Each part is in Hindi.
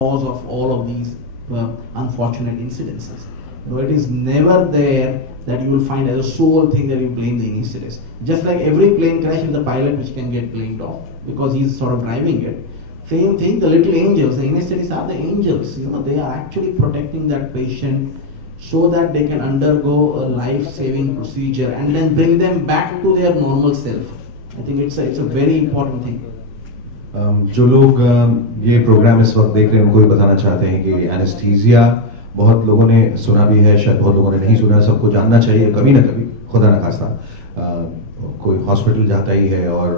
cause of all of these unfortunate incidences. It is never there that you will find as a sole thing that you blame the anesthetist. Just like every plane crash is the pilot which can get blamed off because he's sort of driving it. Same thing, the little angels, the anesthetists are the angels. They are actually protecting that patient so that they can undergo a life-saving procedure and then bring them back to their normal self. I think it's a very important thing. जो लोग ये प्रोग्राम इस वक्त देख रहे हैं उनको भी बताना चाहते हैं कि एनेस्थीसिया बहुत लोगों ने सुना भी है, शायद बहुत लोगों ने नहीं सुना। सबको जानना चाहिए, कभी ना कभी खुदा ना खास्ता कोई हॉस्पिटल जाता ही है और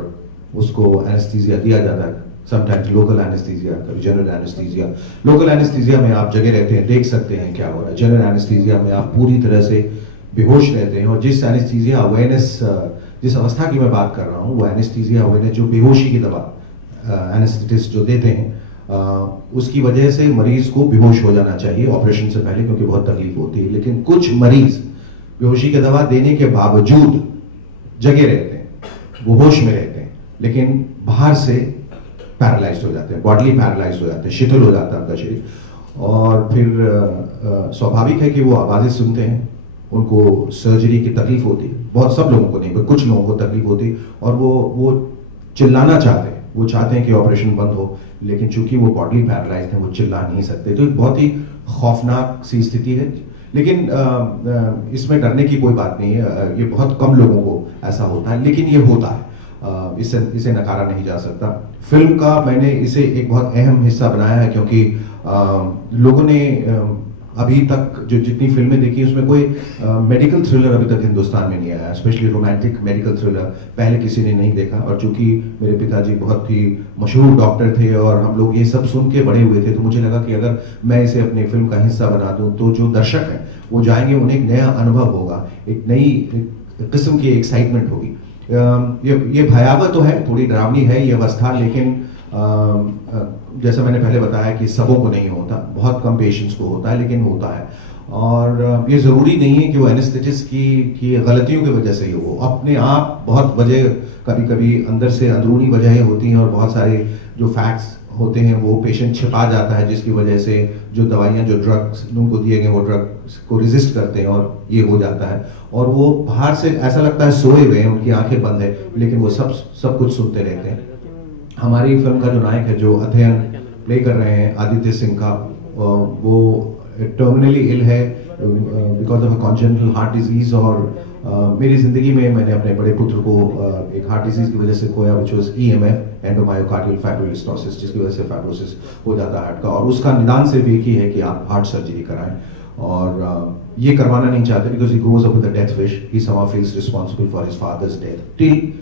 उसको एनेस्थीसिया दिया जाता है। समटाइम्स लोकल एनेस्थीसिया, कभी जनरल एनेस्थीसिया। लोकल एनेस्थीसिया में आप जगह रहते हैं, देख सकते हैं क्या हो रहा है। जनरल एनेस्थीसिया में आप पूरी तरह से बेहोश रहते हैं। और जिस एनेस्थीसिया अवेयरनेस, जिस अवस्था की मैं बात कर रहा हूँ, वो एनेस्थीसिया अवेयरनेस जो बेहोशी की दवा एनेस्थेटिस्ट जो देते हैं उसकी वजह से मरीज को बेहोश हो जाना चाहिए ऑपरेशन से पहले, क्योंकि बहुत तकलीफ होती है। लेकिन कुछ मरीज बेहोशी की दवा देने के बावजूद जगे रहते हैं, वो होश में रहते हैं, लेकिन बाहर से पैरालाइज्ड हो जाते हैं, बॉडली पैरालाइज्ड हो जाते हैं, शिथिल हो जाता है उनका शरीर। और फिर स्वाभाविक है कि वो आवाजें सुनते हैं, उनको सर्जरी की तकलीफ होती है। बहुत सब लोगों को नहीं, पर कुछ लोगों को तकलीफ होती है और वो चिल्लाना चाहते हैं, वो चाहते हैं कि ऑपरेशन बंद हो, लेकिन चूंकि वो बॉडली पैरालाइज्ड है, वो चिल्ला नहीं सकते। तो एक बहुत ही खौफनाक सी स्थिति है। लेकिन इसमें डरने की कोई बात नहीं है। ये बहुत कम लोगों को ऐसा होता है, लेकिन ये होता है। इसे नकारा नहीं जा सकता। फिल्म का मैंने इसे एक बहुत अहम हिस्सा बनाया है, क्योंकि लोगों ने अभी तक जो जितनी फिल्में देखी उसमें कोई मेडिकल थ्रिलर अभी तक हिंदुस्तान में नहीं आया, स्पेशली रोमांटिक मेडिकल थ्रिलर पहले किसी ने नहीं देखा। और चूंकि मेरे पिताजी बहुत ही मशहूर डॉक्टर थे और हम लोग ये सब सुन के बड़े हुए थे, तो मुझे लगा कि अगर मैं इसे अपनी फिल्म का हिस्सा बना दूं तो जो दर्शक हैं वो जाएंगे, उन्हें एक नया अनुभव होगा, एक नई किस्म की एक्साइटमेंट होगी। ये भयावह तो है, थोड़ी डरावनी है ये अवस्था, लेकिन जैसा मैंने पहले बताया कि सबों को नहीं होता, बहुत कम पेशेंट्स को होता है, लेकिन होता है। और ये जरूरी नहीं है कि वो एनेस्थेटिस्ट की गलतियों की वजह से ही हो, अपने आप बहुत वजह, कभी कभी अंदर से अंदरूनी वजहें होती हैं और बहुत सारे जो फैक्ट्स होते हैं वो पेशेंट छिपा जाता है, जिसकी वजह से जो दवाइयाँ, जो ड्रग्स उनको दिए गए वो ड्रग्स को रेजिस्ट करते हैं और ये हो जाता है। और वो बाहर से ऐसा लगता है सोए हुए हैं, उनकी आंखें बंद है, लेकिन वो सब कुछ सुनते रहते हैं। हमारी फिल्म का जो नायक है, जो अध्ययन प्ले कर रहे हैं, आदित्य सिंह का, वो टर्मिनली इल है because of a congenital heart disease. और मेरी जिंदगी में मैंने अपने बड़े पुत्र को एक हार्ट डिजीज की वजह से खोया, विच वाज EMF, एंडोमायोकार्डियल फाइब्रोलिस्टोसिस, जिसकी वजह से फाइब्रोसिस हो जाता है हार्ट का। और उसका निदान सिर्फ एक ही है कि आप हार्ट सर्जरी कराएं। और ये करवाना नहीं चाहते because he grows up with a death wish. He somehow feels responsible for his father's death till